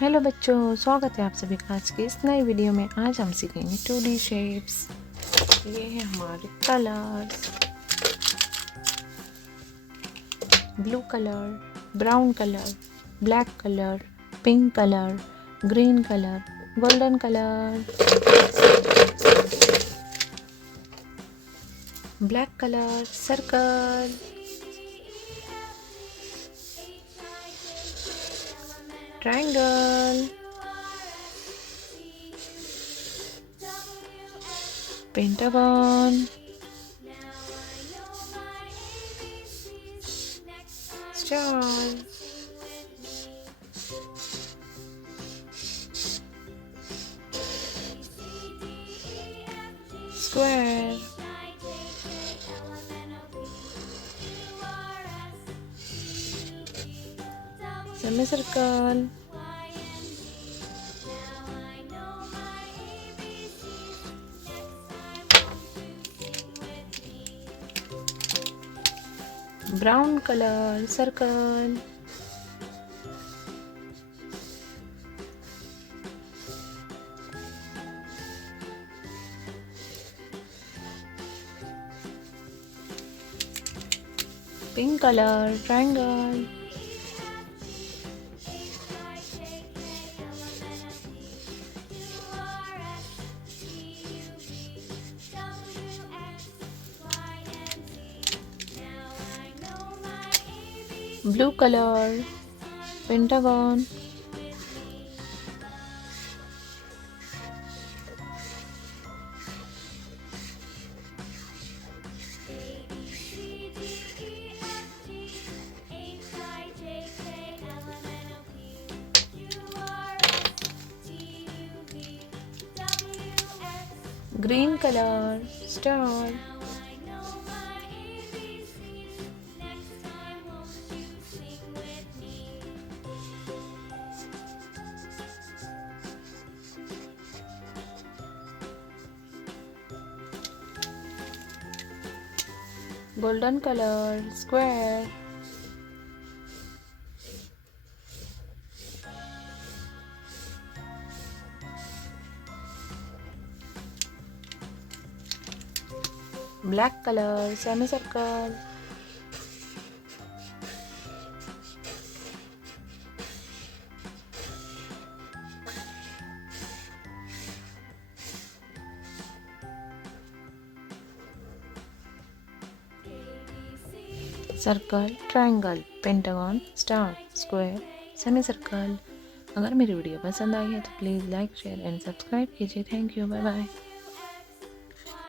Hello बच्चों, स्वागत है आप सभी का आज के इस नए वीडियो में। आज हम सीखेंगे 2D शेप्स। ये है हमारे colours, blue colour, brown colour, black colour, pink colour, green colour, golden colour, black colour, circle, triangle, pentagon, star, square, semicircle, brown color, circle, pink color, triangle, blue color, pentagon, green color, star, golden color, square, black color, semicircle, circle, triangle, pentagon, star, square, semicircle. अगर मेरी video पसंद आई है तो please like, share and subscribe कीजिए। Thank you, bye bye.